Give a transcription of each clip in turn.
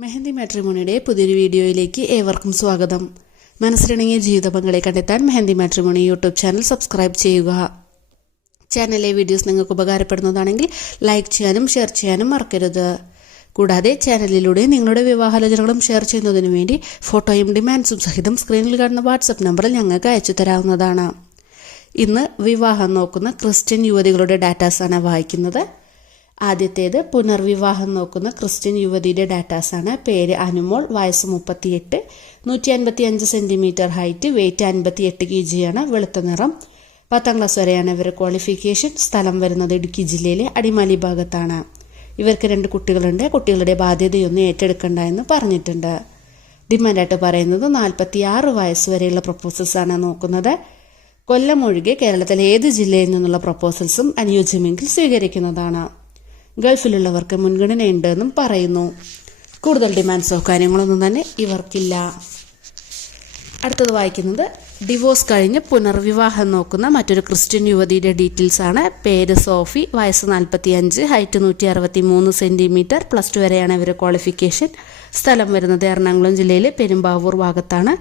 മെഹന്തി മാട്രിമോണിയുടെ പുതിയൊരു വീഡിയോയിലേക്ക് ഏവർക്കും സ്വാഗതം. മനസ്സിലിണങ്ങിയ ജീവിത പങ്കാളെ കണ്ടെത്താൻ Mehndi matrimony YouTube channel subscribe ചെയ്യുക. ചാനലിലെ വീഡിയോസ് നിങ്ങൾക്ക് ഉപകാരപ്പെടുന്നതാണെങ്കിൽ ലൈക്ക് ചെയ്യാനും ഷെയർ ചെയ്യാനും മറക്കരുത്. കൂടാതെ ചാനലിലൂടെ നിങ്ങളുടെ വിവാഹാലോചനകളും ഷെയർ ചെയ്യുന്നതിനു വേണ്ടി ഫോട്ടോയും ഡിമാൻഡ്സും സഹിതം സ്ക്രീനിൽ കാണുന്ന വാട്സപ്പ് നമ്പറിൽ ഞങ്ങൾക്ക് അയച്ചു തരാവുന്നതാണ്. ഇന്ന് വിവാഹം നോക്കുന്ന ക്രിസ്ത്യൻ യുവതികളുടെ ഡാറ്റാസാണ് വായിക്കുന്നത്. ആദ്യത്തേത് പുനർവിവാഹം നോക്കുന്ന ക്രിസ്ത്യൻ യുവതിയുടെ ഡാറ്റാസ് ആണ്. പേര് അനുമോൾ വയസ്സ് മുപ്പത്തിയെട്ട്. നൂറ്റി അൻപത്തി അഞ്ച് സെന്റിമീറ്റർ ഹൈറ്റ് വെയിറ്റ് അൻപത്തി എട്ട് കെ ജിയാണ് വെളുത്ത നിറം. പത്താം ക്ലാസ് വരെയാണ് ഇവരുടെ ക്വാളിഫിക്കേഷൻ സ്ഥലം വരുന്നത് ഇടുക്കി ജില്ലയിലെ അടിമാലി ഭാഗത്താണ്. ഇവർക്ക് രണ്ട് കുട്ടികളുണ്ട്. കുട്ടികളുടെ ബാധ്യതയൊന്നും ഏറ്റെടുക്കണ്ട എന്ന് പറഞ്ഞിട്ടുണ്ട്. ഡിമാൻഡായിട്ട് പറയുന്നത് നാൽപ്പത്തി ആറ് വയസ്സ് വരെയുള്ള ആണ് നോക്കുന്നത്. കൊല്ലം ഒഴികെ കേരളത്തിലെ ഏത് ജില്ലയിൽ നിന്നുള്ള പ്രപ്പോസൽസും അനുയോജ്യമെങ്കിൽ സ്വീകരിക്കുന്നതാണ്. ഗൾഫിലുള്ളവർക്ക് മുൻഗണനയുണ്ടെന്നും പറയുന്നു. കൂടുതൽ ഡിമാൻഡ്സോ കാര്യങ്ങളൊന്നും തന്നെ ഇവർക്കില്ല. അടുത്തത് വായിക്കുന്നത് ഡിവോഴ്സ് കഴിഞ്ഞ് പുനർവിവാഹം നോക്കുന്ന മറ്റൊരു ക്രിസ്ത്യൻ യുവതിയുടെ ഡീറ്റെയിൽസ് ആണ്. പേര് സോഫി വയസ്സ് നാൽപ്പത്തി അഞ്ച് ഹൈറ്റ് നൂറ്റി അറുപത്തി മൂന്ന് സെന്റിമീറ്റർ പ്ലസ് ടു വരെയാണ് ഇവരുടെ ക്വാളിഫിക്കേഷൻ സ്ഥലം വരുന്നത് എറണാകുളം ജില്ലയിലെ പെരുമ്പാവൂർ ഭാഗത്താണ്.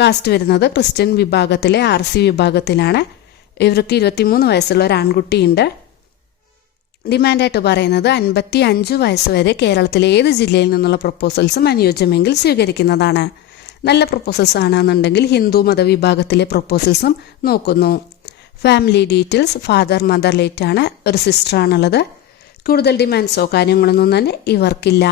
കാസ്റ്റ് വരുന്നത് ക്രിസ്ത്യൻ വിഭാഗത്തിലെ ആർ സി വിഭാഗത്തിലാണ്. ഇവർക്ക് ഇരുപത്തിമൂന്ന് വയസ്സുള്ള ഒരു ആൺകുട്ടിയുണ്ട്. ഡിമാൻഡായിട്ട് പറയുന്നത് അൻപത്തി അഞ്ച് വയസ്സ് വരെ കേരളത്തിലെ ഏത് ജില്ലയിൽ നിന്നുള്ള പ്രപ്പോസൽസും അനുയോജ്യമെങ്കിൽ സ്വീകരിക്കുന്നതാണ്. നല്ല പ്രപ്പോസൽസ് ആണെന്നുണ്ടെങ്കിൽ ഹിന്ദു മതവിഭാഗത്തിലെ പ്രപ്പോസൽസും നോക്കുന്നു. Family details father mother late ആണ് ഒരു സിസ്റ്റർ ആണുള്ളത് കൂടുതൽ ഡിമാൻഡ്സോ കാര്യങ്ങളൊന്നും തന്നെ ഇവർക്കില്ല.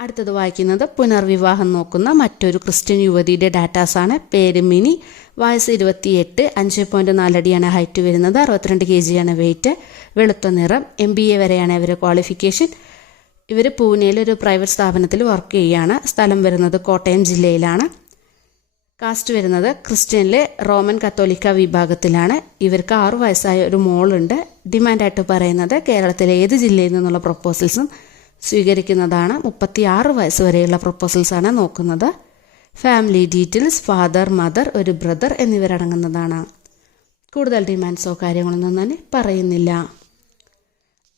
അടുത്തത് വായിക്കുന്നത് പുനർവിവാഹം നോക്കുന്ന മറ്റൊരു ക്രിസ്ത്യൻ യുവതിയുടെ ഡാറ്റാസാണ്. പേര് മിനി. വയസ്സ് ഇരുപത്തിയെട്ട്. അഞ്ച് പോയിന്റ് നാലടിയാണ് ഹൈറ്റ് വരുന്നത്. അറുപത്തിരണ്ട് കെ ജിയാണ് വെയിറ്റ്. വെളുത്ത നിറം. എം ബി എ വരെയാണ് ഇവരുടെ ക്വാളിഫിക്കേഷൻ. ഇവർ പൂനെയിൽ ഒരു പ്രൈവറ്റ് സ്ഥാപനത്തിൽ വർക്ക് ചെയ്യുകയാണ് സ്ഥലം വരുന്നത് കോട്ടയം ജില്ലയിലാണ്. കാസ്റ്റ് വരുന്നത് ക്രിസ്ത്യനിലെ റോമൻ കത്തോലിക്ക വിഭാഗത്തിലാണ്. ഇവർക്ക് ആറു വയസ്സായ ഒരു മോളുണ്ട്. ഡിമാൻഡായിട്ട് പറയുന്നത് കേരളത്തിലെ ഏത് ജില്ലയിൽ നിന്നുള്ള പ്രപ്പോസൽസും സ്വീകരിക്കുന്നതാണ് മുപ്പത്തി ആറ് വയസ്സ് വരെയുള്ള പ്രപ്പോസൽസാണ് നോക്കുന്നത്. ഫാമിലി ഡീറ്റെയിൽസ് ഫാദർ മദർ ഒരു ബ്രദർ എന്നിവരടങ്ങുന്നതാണ്. കൂടുതൽ ഡിമാൻഡ്സോ കാര്യങ്ങളൊന്നും തന്നെ പറയുന്നില്ല.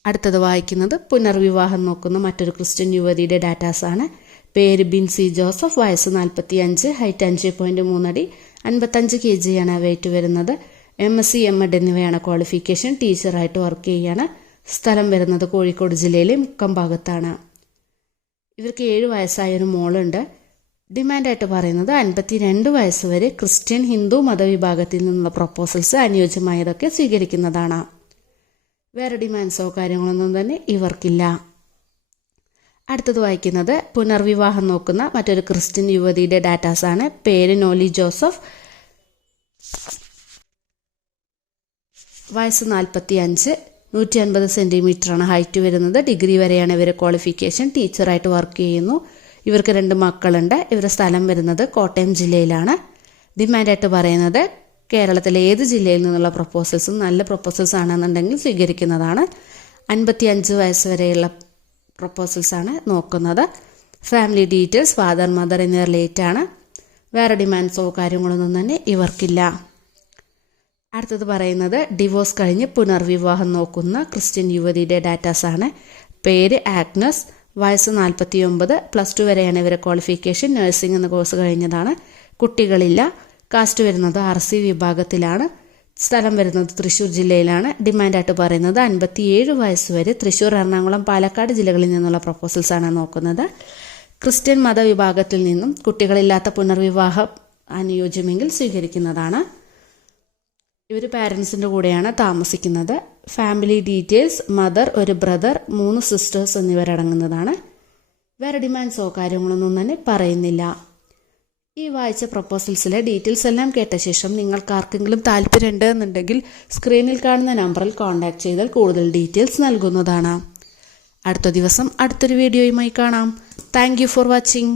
അടുത്തത് വായിക്കുന്നത് പുനർവിവാഹം നോക്കുന്ന മറ്റൊരു ക്രിസ്ത്യൻ യുവതിയുടെ ഡാറ്റാസാണ് പേര് ബിൻസി ജോസഫ് വയസ്സ് നാൽപ്പത്തി അഞ്ച് ഹൈറ്റ് അഞ്ച് പോയിന്റ് മൂന്നടി അൻപത്തഞ്ച് കെ ജിയാണ് വെയിറ്റ് വരുന്നത്. M S C M Ed എന്നിവയാണ് ക്വാളിഫിക്കേഷൻ ടീച്ചറായിട്ട് വർക്ക് ചെയ്യുകയാണ് സ്ഥലം വരുന്നത് കോഴിക്കോട് ജില്ലയിലെ മുക്കം ഭാഗത്താണ്. ഇവർക്ക് ഏഴ് വയസ്സായ ഒരു മോളുണ്ട്. ഡിമാൻഡായിട്ട് പറയുന്നത് അൻപത്തി രണ്ട് വയസ്സ് വരെ ക്രിസ്ത്യൻ ഹിന്ദു മതവിഭാഗത്തിൽ നിന്നുള്ള പ്രപ്പോസൽസ് അനുയോജ്യമായതൊക്കെ സ്വീകരിക്കുന്നതാണ്. വേറെ ഡിമാൻഡ്സോ കാര്യങ്ങളൊന്നും തന്നെ ഇവർക്കില്ല. അടുത്തത് വായിക്കുന്നത് പുനർവിവാഹം നോക്കുന്ന മറ്റൊരു ക്രിസ്ത്യൻ യുവതിയുടെ ഡാറ്റാസ് ആണ്. പേര് നോലി ജോസഫ്. വയസ്സ് നാൽപ്പത്തി അഞ്ച് നൂറ്റി അൻപത് സെന്റിമീറ്ററാണ് ഹൈറ്റ് വരുന്നത്. ഡിഗ്രി വരെയാണ് ഇവർ ക്വാളിഫിക്കേഷൻ. ടീച്ചറായിട്ട് വർക്ക് ചെയ്യുന്നു. ഇവർക്ക് രണ്ട് മക്കളുണ്ട്. ഇവരുടെ സ്ഥലം വരുന്നത് കോട്ടയം ജില്ലയിലാണ്. ഡിമാൻഡായിട്ട് പറയുന്നത് കേരളത്തിലെ ഏത് ജില്ലയിൽ നിന്നുള്ള പ്രപ്പോസൽസും നല്ല പ്രപ്പോസൽസ് ആണെന്നുണ്ടെങ്കിൽ സ്വീകരിക്കുന്നതാണ്. അൻപത്തി അഞ്ച് വയസ്സ് വരെയുള്ള പ്രപ്പോസൽസ് ആണ് നോക്കുന്നത്. ഫാമിലി ഡീറ്റെയിൽസ് ഫാദർ മദർ എന്നിവ റിലേറ്റ് ആണ്. വേറെ ഡിമാൻഡ്സോ കാര്യങ്ങളൊന്നും തന്നെ ഇവർക്കില്ല. അടുത്തത് പറയുന്നത് ഡിവോഴ്സ് കഴിഞ്ഞ് പുനർവിവാഹം നോക്കുന്ന ക്രിസ്ത്യൻ യുവതിയുടെ ഡാറ്റാസ് ആണ് പേര് ആഗ്നസ് വയസ്സ് നാൽപ്പത്തി ഒമ്പത് പ്ലസ് ടു വരെയാണ് ഇവരെ ക്വാളിഫിക്കേഷൻ നഴ്സിംഗ് എന്ന കോഴ്സ് കഴിഞ്ഞതാണ്. കുട്ടികളില്ല. കാസ്റ്റ് വരുന്നത് ആർ സി വിഭാഗത്തിലാണ്. സ്ഥലം വരുന്നത് തൃശ്ശൂർ ജില്ലയിലാണ്. ഡിമാൻഡായിട്ട് പറയുന്നത് അൻപത്തിയേഴ് വയസ്സ് വരെ തൃശ്ശൂർ എറണാകുളം പാലക്കാട് ജില്ലകളിൽ നിന്നുള്ള പ്രപ്പോസൽസ് ആണ് നോക്കുന്നത്. ക്രിസ്ത്യൻ മതവിഭാഗത്തിൽ നിന്നും കുട്ടികളില്ലാത്ത പുനർവിവാഹം അനുയോജ്യമെങ്കിൽ സ്വീകരിക്കുന്നതാണ്. ഇവർ പാരൻസിന്റെ കൂടെയാണ് താമസിക്കുന്നത്. ഫാമിലി ഡീറ്റെയിൽസ് മദർ ഒരു ബ്രദർ മൂന്ന് സിസ്റ്റേഴ്സ് എന്നിവരടങ്ങുന്നതാണ്. വേറെ ഡിമാൻഡ്സോ കാര്യങ്ങളൊന്നും തന്നെ പറയുന്നില്ല. ഈ വായിച്ച പ്രപ്പോസൽസിലെ ഡീറ്റെയിൽസ് എല്ലാം കേട്ട ശേഷം നിങ്ങൾക്ക് ആർക്കെങ്കിലും താല്പര്യമുണ്ട് എന്നുണ്ടെങ്കിൽ സ്ക്രീനിൽ കാണുന്ന നമ്പറിൽ കോൺടാക്ട് ചെയ്താൽ കൂടുതൽ ഡീറ്റെയിൽസ് നൽകുന്നതാണ്. അടുത്ത ദിവസം അടുത്തൊരു വീഡിയോയുമായി കാണാം. Thank for watching